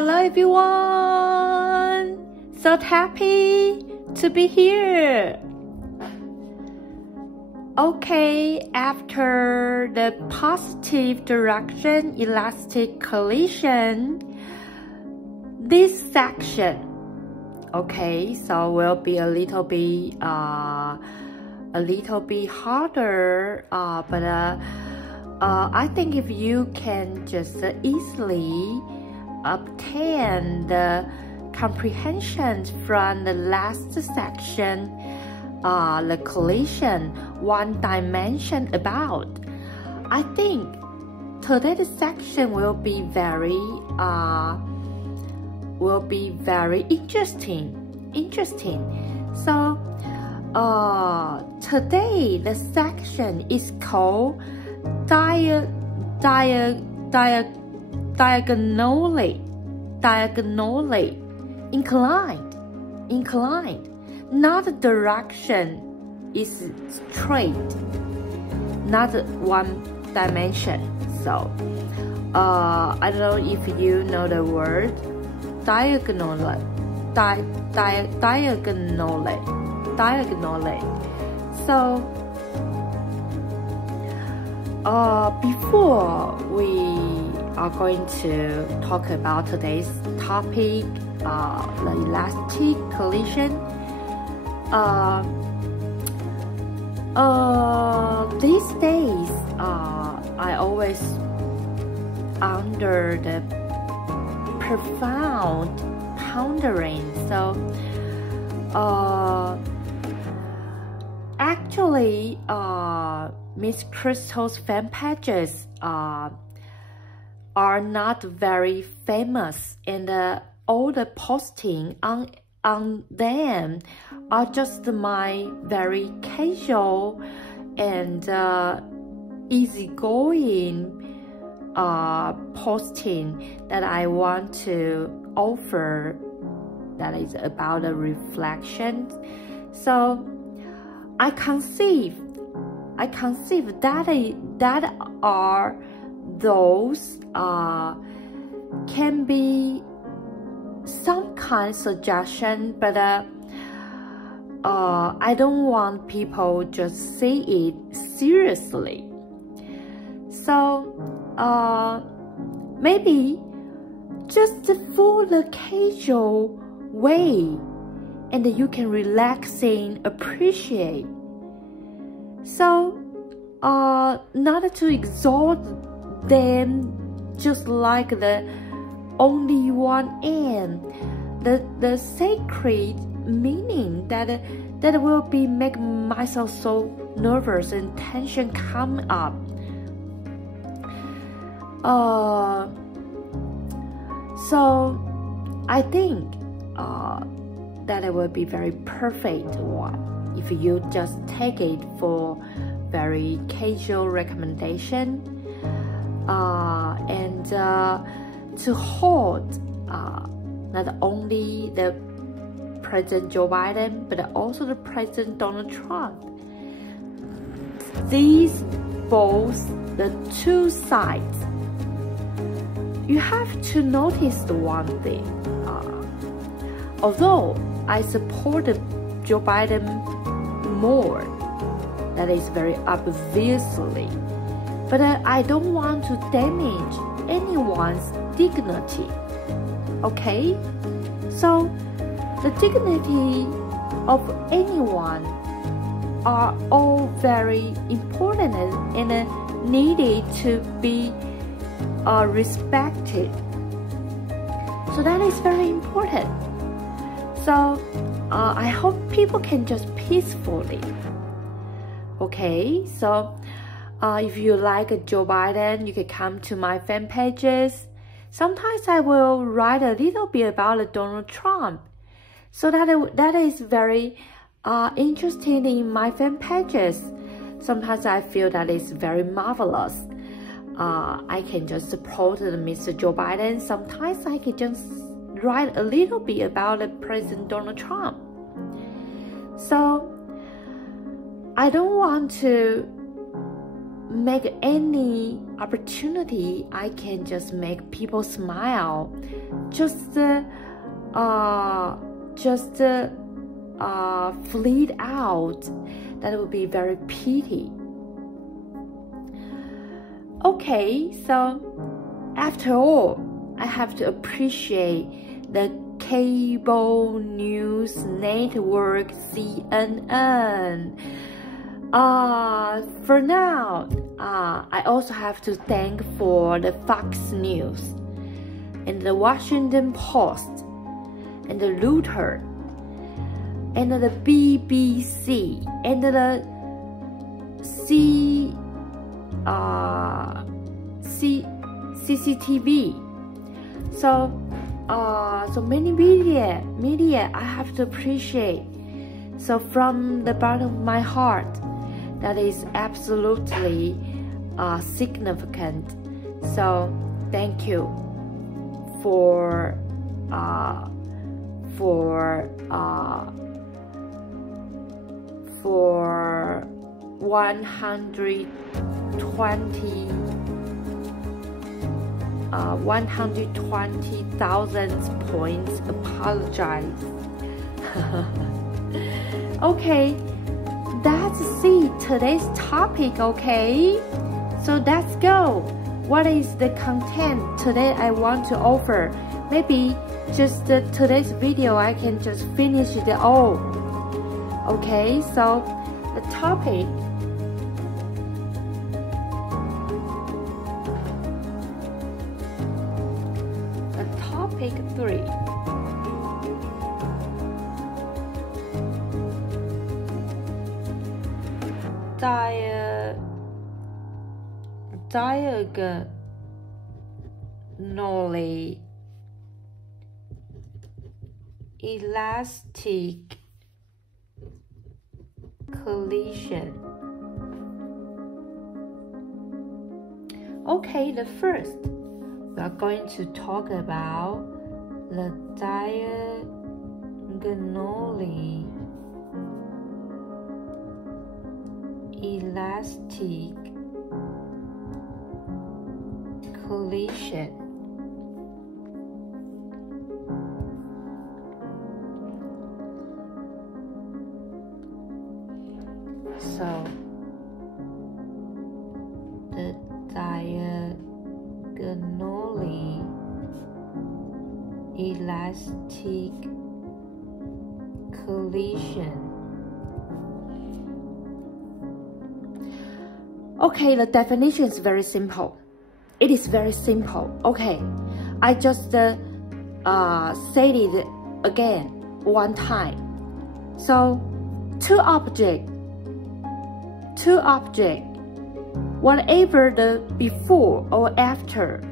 Hello everyone! So happy to be here! Okay, after the positive direction elastic collision, this section, okay, so will be a little bit harder, but I think if you can just easily obtain the comprehension from the last section, the collision, one dimension about, I think today's section will be very interesting. So today the section is called diagonally inclined, not the direction is straight, not one dimension. So I don't know if you know the word diagonally. So before we are going to talk about today's topic, the elastic collision, these days I always under the profound pondering. So actually Miss Crystal's fan pages are not very famous, and all the posting on them are just my very casual and easygoing posting that I want to offer, that is about a reflection. So I conceive that are those can be some kind of suggestion, but I don't want people just say it seriously. So maybe just for the casual way, and you can relaxing appreciate. So not to exalt them just like the only one end, the sacred meaning that will be make myself so nervous and tension come up. So I think that it will be very perfect one if you just take it for very casual recommendation, and to hold not only the President Joe Biden but also the President Donald Trump. These both the two sides. You have to notice the one thing. Although I supported Joe Biden more, that is very obviously, but I don't want to damage anyone's dignity. Okay? So the dignity of anyone are all very important and needed to be respected. So that is very important. So I hope people can just peacefully. Okay, so if you like Joe Biden, you can come to my fan pages. Sometimes I will write a little bit about Donald Trump. So that is very interesting in my fan pages. Sometimes I feel that is very marvelous. I can just support Mr. Joe Biden. Sometimes I can just write a little bit about President Donald Trump. So I don't want to make any opportunity I can just make people smile, just fleet out, that would be very pity. Okay, so after all, I have to appreciate the cable news network CNN. For now, I also have to thank for the Fox News and the Washington Post and the Reuters and the BBC and the CCTV. So many media I have to appreciate. So from the bottom of my heart, that is absolutely significant. So thank you for 120,000 points. Apologize. Okay, that's it, today's topic. Okay, so let's go. What is the content today I want to offer? Maybe just today's video I can just finish it all. Okay, so the topic, topic 3. Diagonally elastic collision. Okay, the first, we are going to talk about the diagonally elastic collision. So the diagonally elastic collision. Okay, the definition is very simple. It is very simple. Okay, I just said it again one time. So two objects, whatever the before or after,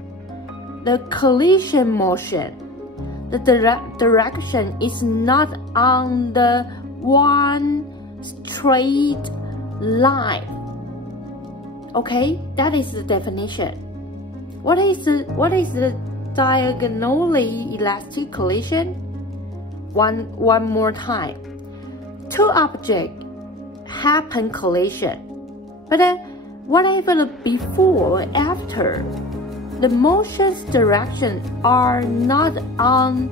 the collision motion, the direction is not on the one straight line. Okay, that is the definition. What is the diagonally elastic collision? One more time. Two objects happen collision, but whatever the before or after, the motion's direction are not on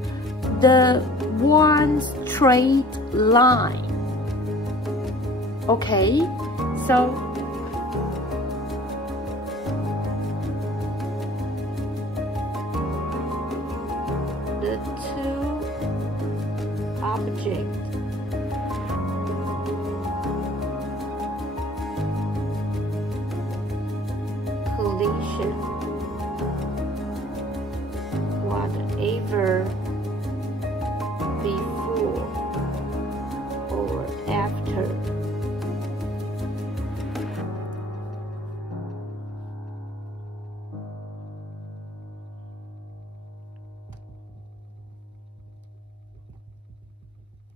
the one straight line. Okay, so the two objects collision, whatever before or after,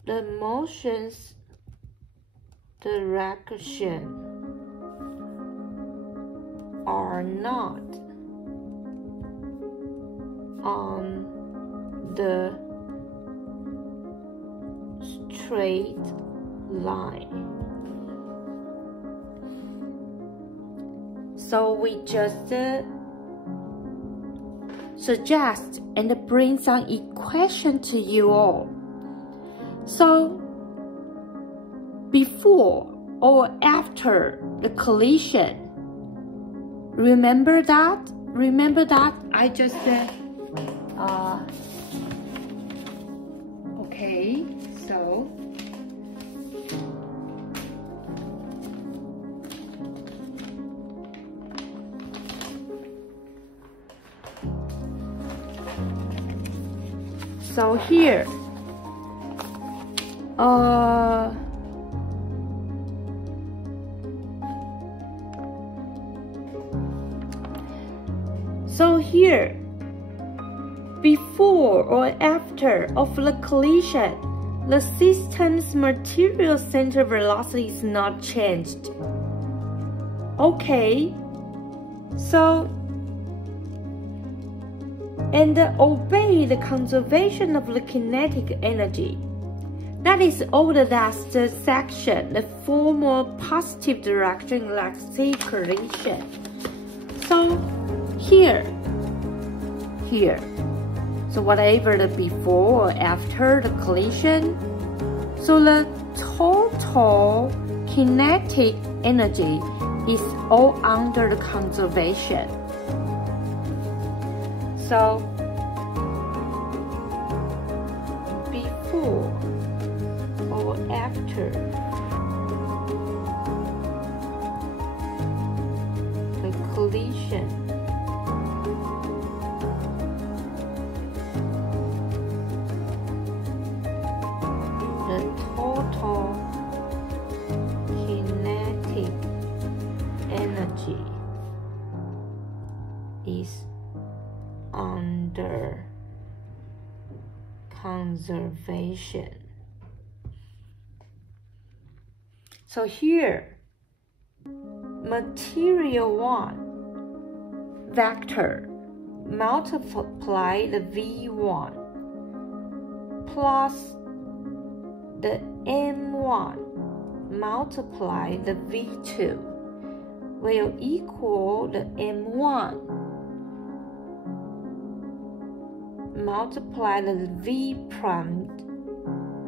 the motion's direction are not on the straight line. So we just suggest and bring some equation to you all. So before or after the collision, remember that I just okay, so here before or after of the collision, the system's material center velocity is not changed. Okay, so and obey the conservation of the kinetic energy. That is all the last section, the formal positive direction elastic collision. So here, so whatever the before or after the collision, so the total kinetic energy is all under the conservation. So before or after the collision, the total kinetic energy is under conservation. So here, material 1 vector multiply the V1 plus the M1 multiply the V2 will equal the M1 multiply the V prime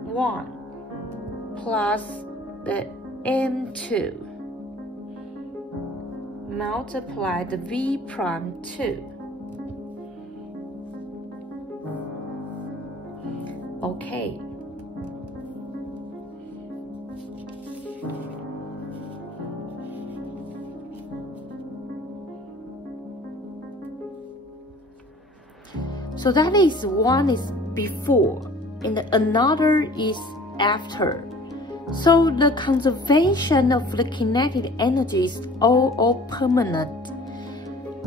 1 plus the M2 multiply the V prime 2. Okay. So that is one is before and another is after. So the conservation of the kinetic energy is all permanent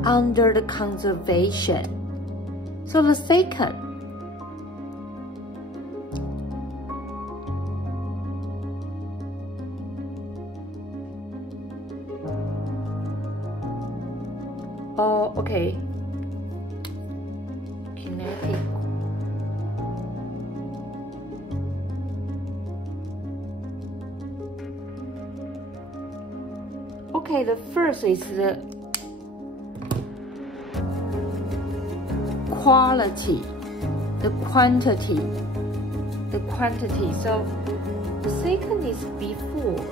under the conservation. So the second, okay, kinetic. Okay, the first is the quality, the quantity. So the second is before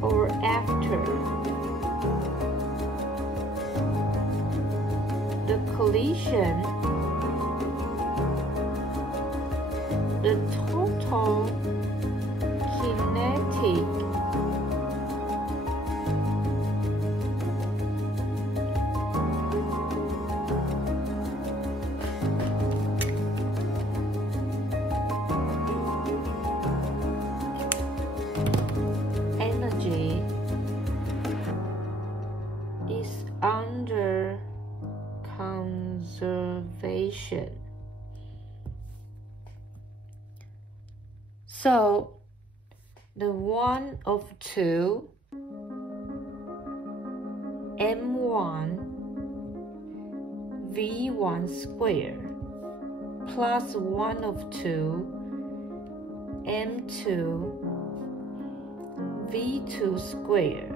or after the collision, the total kinetic energy is under conservation. So the 1 of 2 M1 V1 square plus 1 of 2 M2 V2 square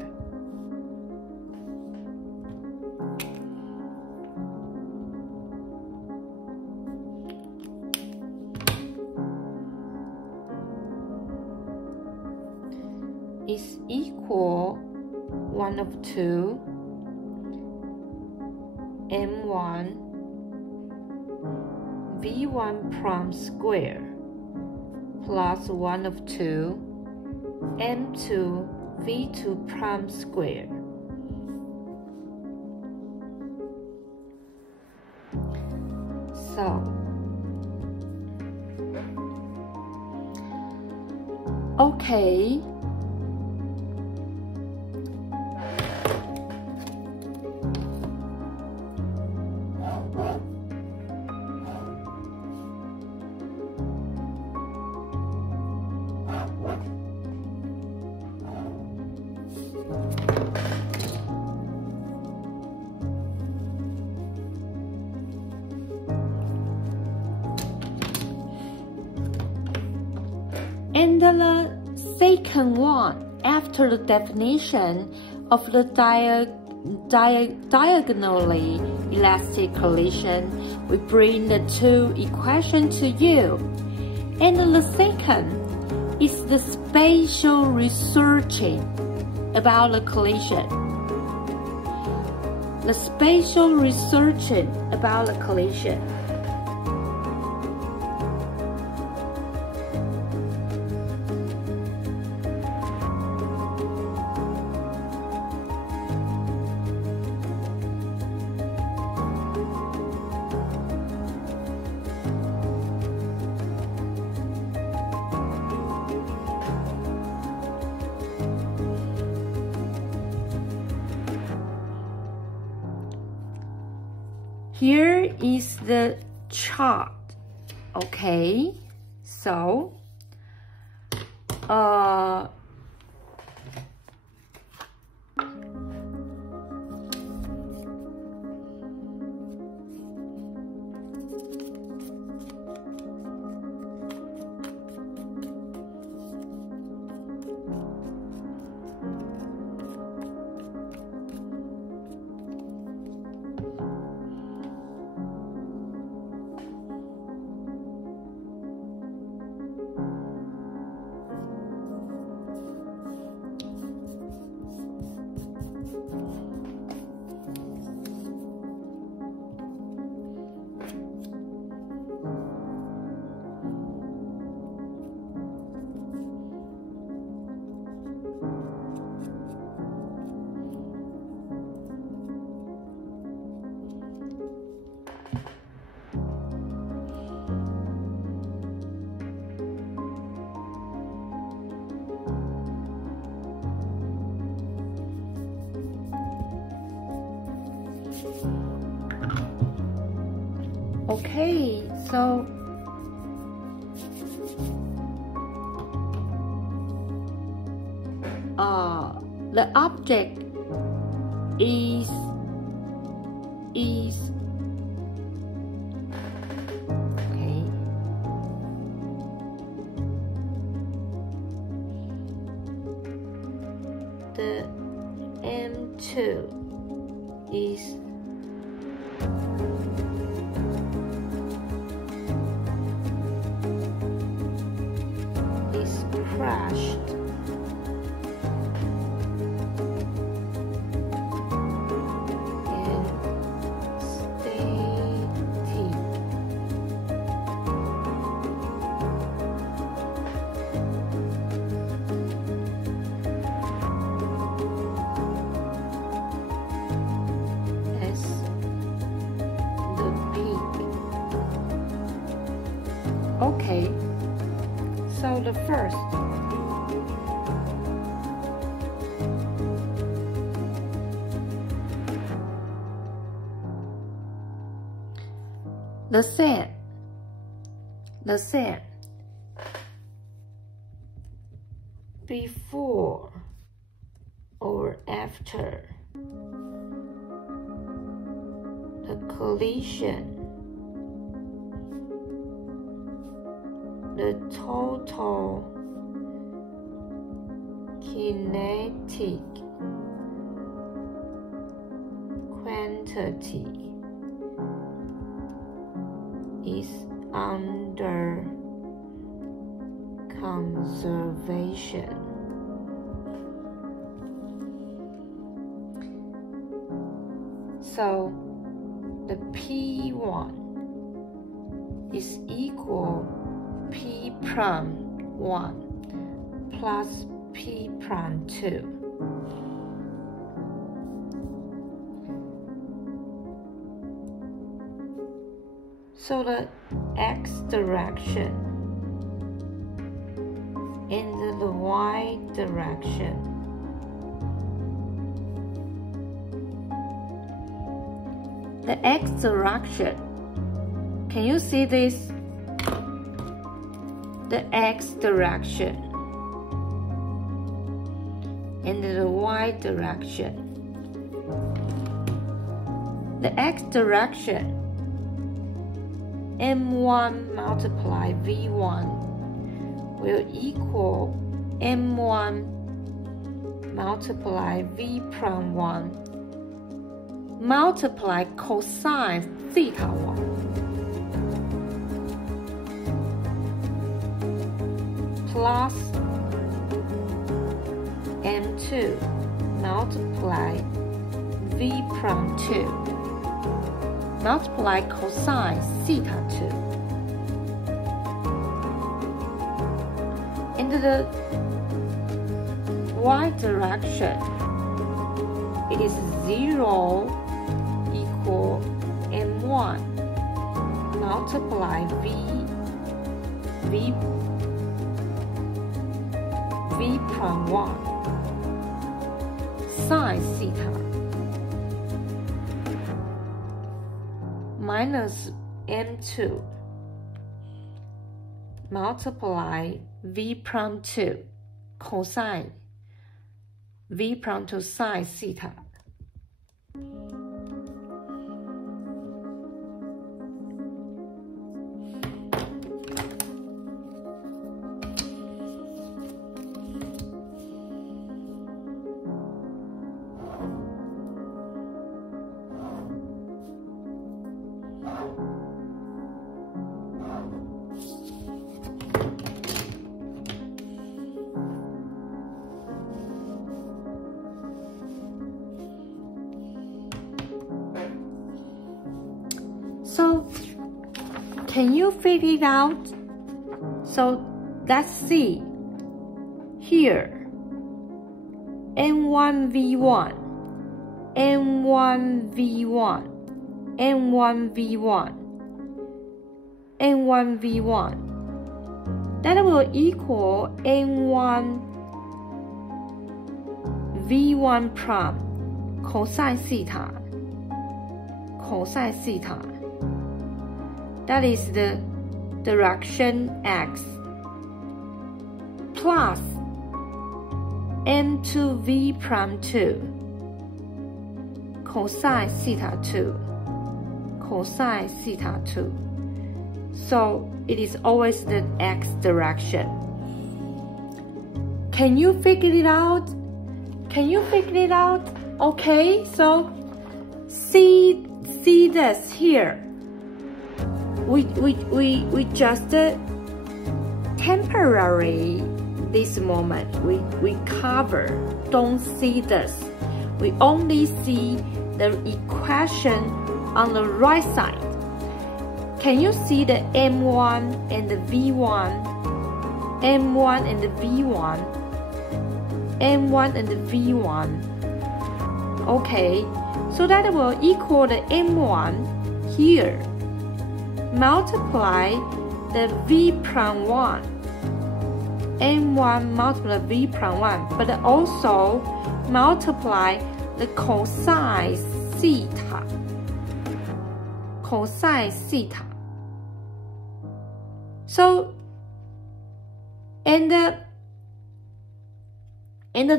is equal 1 of 2 m1 v1 prime square plus 1 of 2 m2 v2 prime square. So, okay. And the second one, after the definition of the diagonally elastic collision, we bring the two equations to you. And the second is the spatial researching about the collision. The spatial researching about the collision. Here is the chart. Okay, so okay, so the object is okay. The M2 is crashed. And static. As the peak. Okay, so the first the sand before or after the collision, the total kinetic quantity is under conservation. So the P1 is equal P prime 1 plus P prime 2. So the x direction and the y direction. The x direction, can you see this? The x direction and the y direction. The x direction, m1 multiply v1 will equal m1 multiply v prime 1 multiply cosine theta 1 plus m2 multiply v prime 2 multiply cosine theta 2. Into the y direction, it is 0 equal m1 multiply v prime 1 sine theta minus m2 multiply v prime 2 cosine v prime 2 sine theta. So, can you figure it out? So, let's see. Here, M1V1, M1V1, M1V1, M1V1. That will equal M1 V1 prime cosine theta. Cosine theta. That is the direction x plus m2v prime 2 cosine theta 2 cosine theta 2. So it is always the x direction. Can you figure it out? Can you figure it out? Okay, so see this here. We just temporary this moment we cover, don't see this. We only see the equation on the right side. Can you see the M1 and the V1? M1 and the V1. M1 and the V1. Okay, so that will equal the M1 here. Multiply the V prime 1. M1 multiply V prime 1, but also multiply the cosine theta. Cosine theta. So, and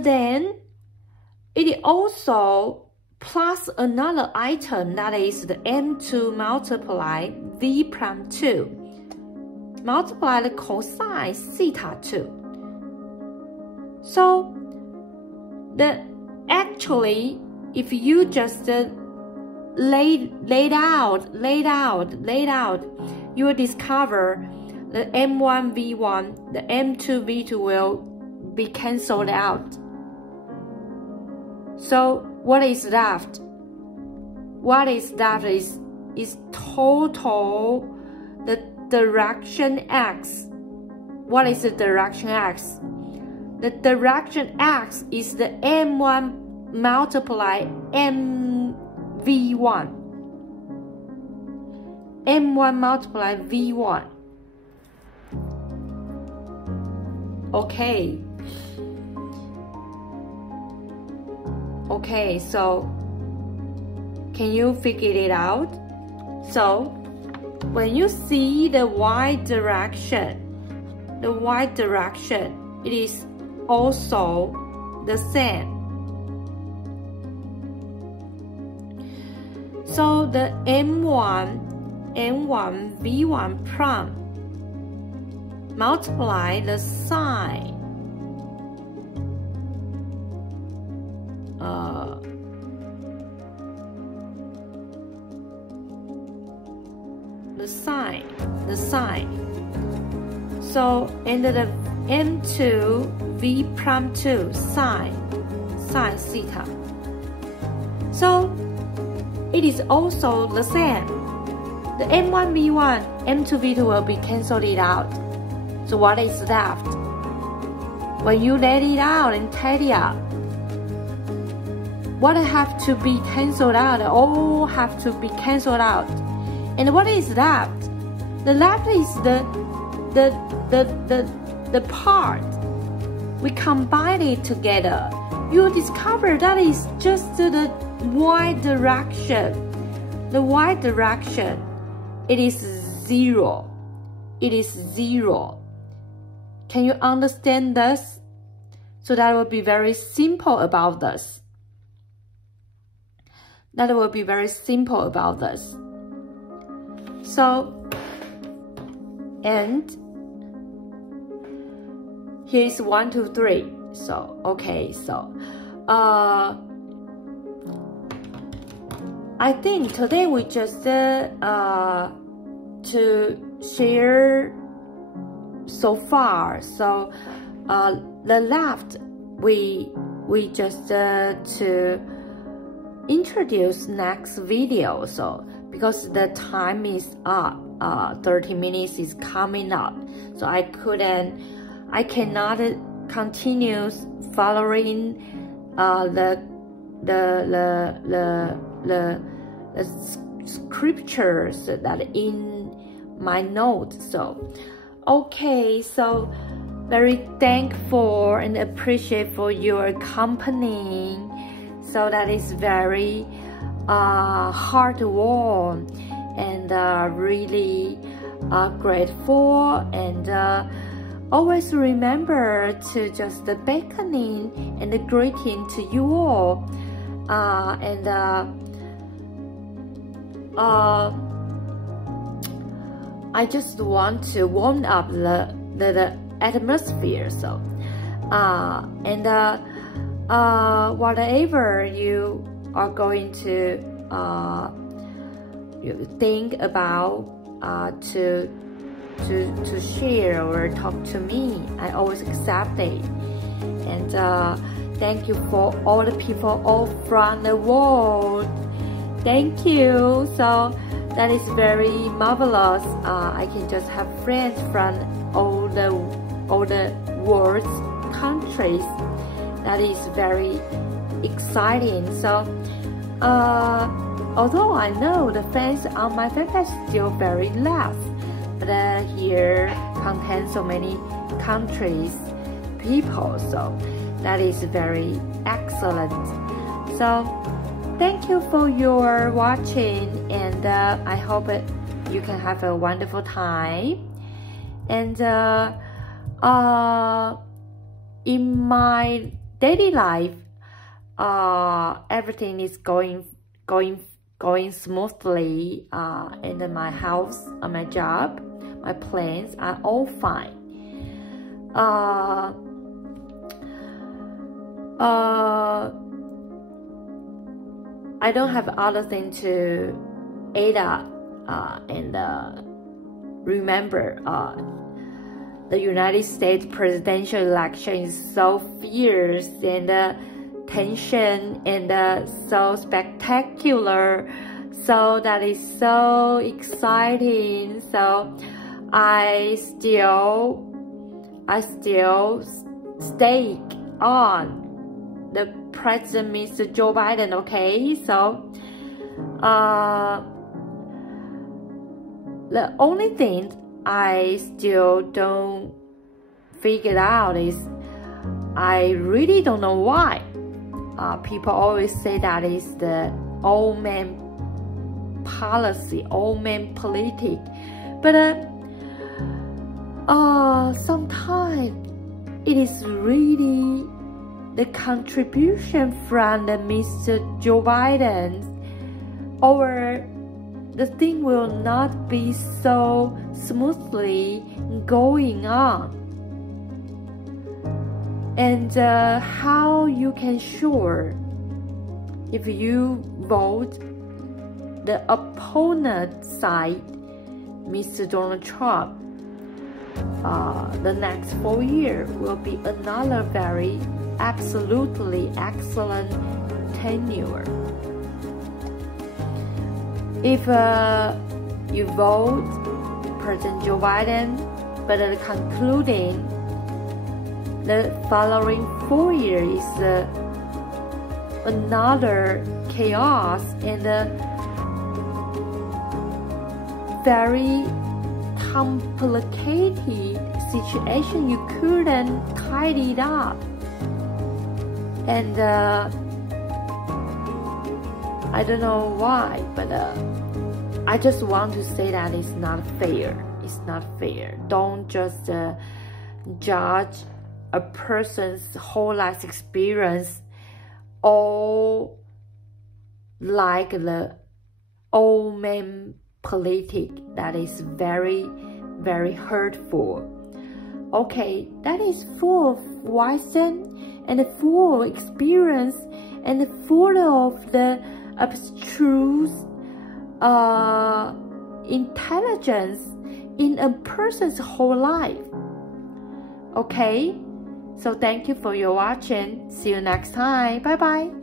then it also plus another item, that is the M2 multiply V prime 2 multiply the cosine theta 2. So actually if you just laid out, you will discover the M1 V1, the M2 V2 will be cancelled out. So what is left? what is that is total the direction x. What is the direction x? The direction x is the m1 multiply mv1. m1 multiply v1. Okay. Okay, so can you figure it out? So when you see the y direction, it is also the same. So the m1 v1 prime multiply the sine the sine. So and the m2 v prime 2 sine theta. So it is also the same. The m1 v1, m2 v2 will be cancelled it out. So what is left? When you let it out and tally up, what have to be cancelled out? All have to be cancelled out. And what is left? The left is the part. We combine it together. You discover that is just the y direction. The y direction, it is 0. It is 0. Can you understand this? So that will be very simple about this. That will be very simple about this. So, and here is 1, 2, 3. So, okay, so, I think today we just to share so far. So the left we just to introduce next video. So because the time is up, 30 minutes is coming up, so I cannot continue following the scriptures that in my note. So okay, so very thankful and appreciate for your company. So that is very heartwarming and really grateful, and always remember to just the beckoning and the greeting to you all, and I just want to warm up the atmosphere. So and whatever you are going to you think about to share or talk to me, I always accept it. And thank you for all the people all from the world. Thank you. So that is very marvelous. I can just have friends from all the world's countries. That is very exciting. So although I know the fans on my fanpage is still very less, but here contains so many countries, people. So that is very excellent. So thank you for your watching, and I hope you can have a wonderful time. And in my daily life, everything is going smoothly, and my house, my job, my plans are all fine. I don't have other thing to add up, and remember, the United States presidential election is so fierce, and tension and so spectacular. So that is so exciting. So I still stake on the President Mr. Joe Biden. Okay, so the only thing I still don't figure out is I really don't know why people always say that is the old man policy, old man politic, but sometimes it is really the contribution from the Mr. Joe Biden, or the thing will not be so smoothly going on. And how you can sure if you vote the opponent side, Mr. Donald Trump, the next 4 years will be another very absolutely excellent tenure. If you vote President Joe Biden, but concluding the following 4 years is another chaos and very complicated situation, you couldn't tidy it up. And I don't know why, but I just want to say that it's not fair. It's not fair. Don't just judge a person's whole life experience all like the old man politic. That is very, very hurtful. Okay, that is full of wisdom and full of experience and full of the abstruse intelligence in a person's whole life. Okay, so thank you for your watching. See you next time. Bye bye.